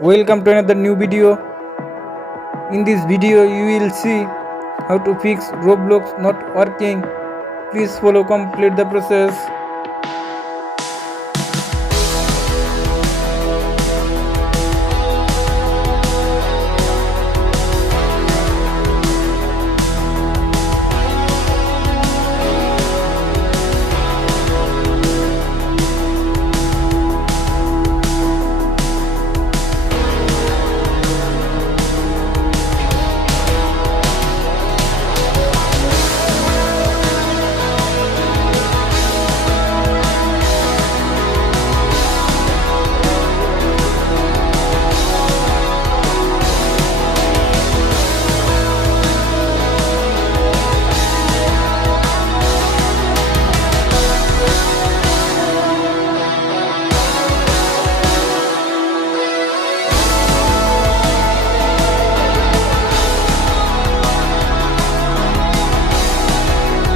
Welcome to another new video. In this video you will see how to fix Roblox not working. Please follow complete the process.